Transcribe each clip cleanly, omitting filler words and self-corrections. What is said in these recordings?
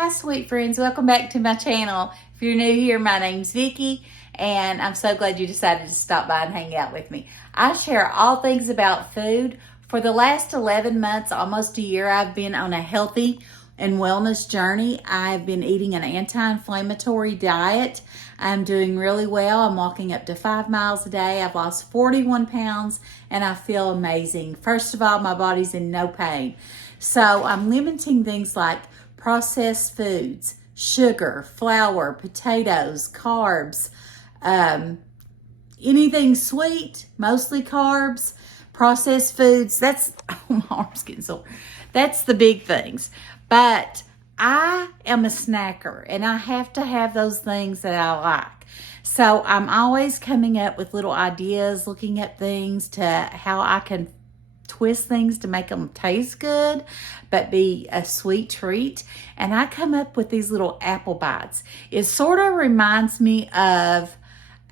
Hi sweet friends, welcome back to my channel. If you're new here, my name's Vicki and I'm so glad you decided to stop by and hang out with me. I share all things about food. For the last 11 months, almost a year, I've been on a healthy and wellness journey. I've been eating an anti-inflammatory diet. I'm doing really well. I'm walking up to 5 miles a day. I've lost 41 pounds and I feel amazing. First of all, my body's in no pain. So I'm limiting things like processed foods, sugar, flour, potatoes, carbs, anything sweet, mostly carbs, processed foods. That's, oh, my arm's getting sore. That's the big things. But I am a snacker and I have to have those things that I like. So I'm always coming up with little ideas, looking at things to how I can twist things to make them taste good but be a sweet treat. And I come up with these little apple bites. It sort of reminds me of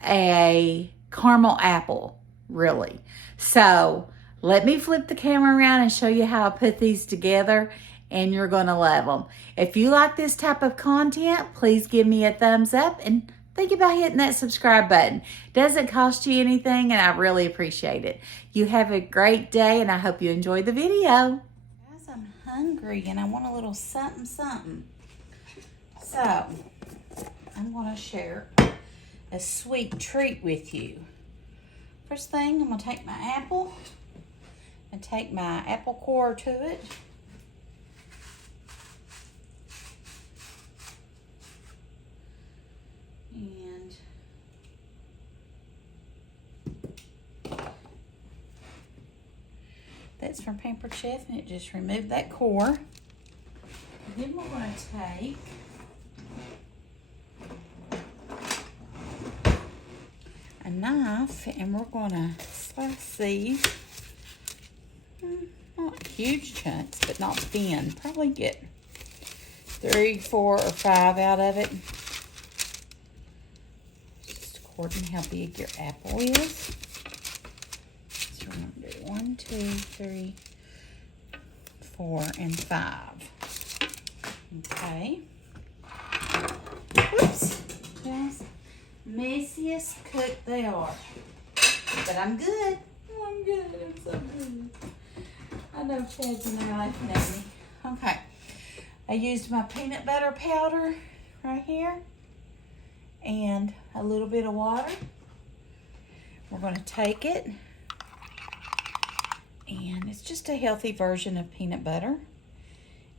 a caramel apple, really. So let me flip the camera around and show you how I put these together, and you're gonna love them. If you like this type of content, please give me a thumbs up and think about hitting that subscribe button. Doesn't cost you anything and I really appreciate it. You have a great day and I hope you enjoy the video. Guys, I'm hungry and I want a little something something. So I'm gonna share a sweet treat with you. First thing, I'm gonna take my apple and take my apple core to it. And that's from Pampered Chef, and it just removed that core. And then we're going to take a knife and we're going to slice these. Not huge chunks, but not thin. Probably get 3, 4, or 5 out of it. According to how big your apple is. So we're going to do 1, 2, 3, 4, and 5. Okay. Whoops. Guys, messiest cook they are. But I'm good. Oh, I'm good. I'm so good. I know Chad's in there laughing at me. Okay. I used my peanut butter powder right here. And a little bit of water. We're going to take it, and it's just a healthy version of peanut butter,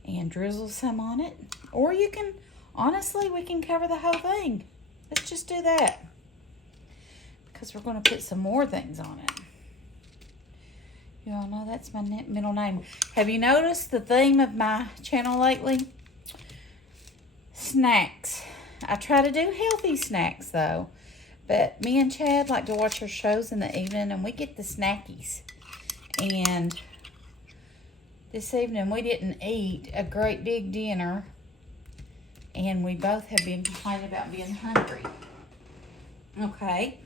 and drizzle some on it. Or you can, honestly, we can cover the whole thing. Let's just do that, because we're going to put some more things on it. You all know that's my middle name. Have you noticed the theme of my channel lately? Snacks. I try to do healthy snacks though, but me and Chad like to watch our shows in the evening and we get the snackies. And this evening we didn't eat a great big dinner and we both have been complaining about being hungry. Okay,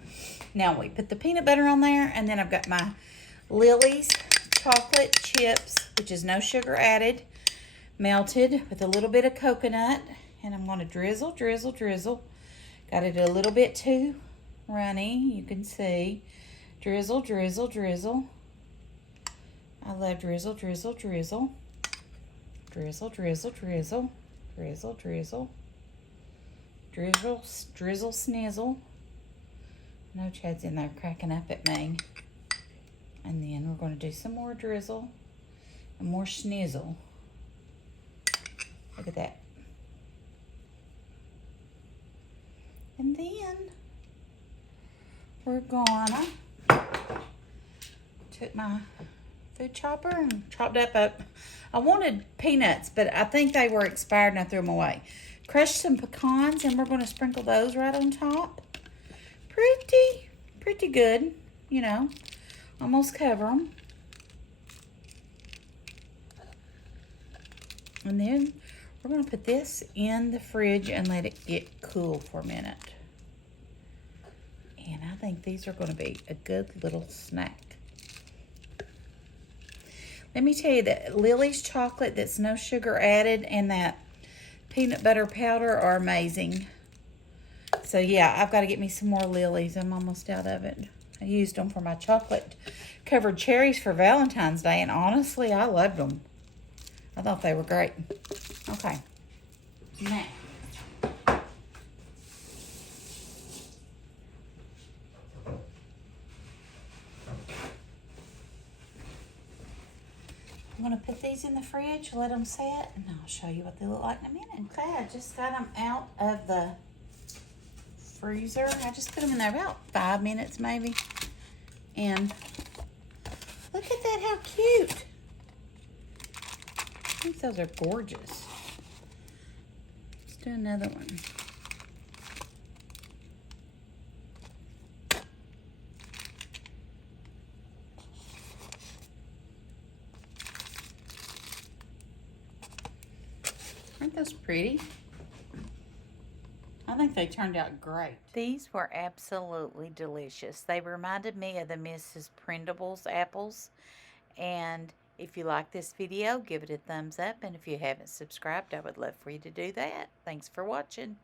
now we put the peanut butter on there, and then I've got my Lily's chocolate chips, which is no sugar added, melted with a little bit of coconut. And I'm going to drizzle, drizzle, drizzle. Got it a little bit too runny, you can see. Drizzle, drizzle, drizzle. I love drizzle, drizzle, drizzle. Drizzle, drizzle, drizzle. Drizzle, drizzle. Drizzle, drizzle, snizzle. I know Chad's in there cracking up at me. And then we're going to do some more drizzle and more snizzle. Look at that. And then we're gonna took my food chopper and chopped up I wanted peanuts, but I think they were expired and I threw them away. Crushed some pecans and we're gonna sprinkle those right on top. Pretty good, you know, almost cover them. And then we're going to put this in the fridge and let it get cool for a minute. And I think these are going to be a good little snack. Let me tell you that Lily's chocolate that's no sugar added and that peanut butter powder are amazing. So yeah, I've got to get me some more lilies. I'm almost out of it. I used them for my chocolate covered cherries for Valentine's Day, and honestly, I loved them. I thought they were great. Okay. Now, I'm going to put these in the fridge, let them set, and I'll show you what they look like in a minute. Okay, I just got them out of the freezer. I just put them in there about 5 minutes maybe. And look at that, how cute. I think those are gorgeous. Let's do another one. Aren't those pretty? I think they turned out great. These were absolutely delicious. They reminded me of the Mrs. Prindables apples. And if you like this video, give it a thumbs up. And if you haven't subscribed, I would love for you to do that. Thanks for watching.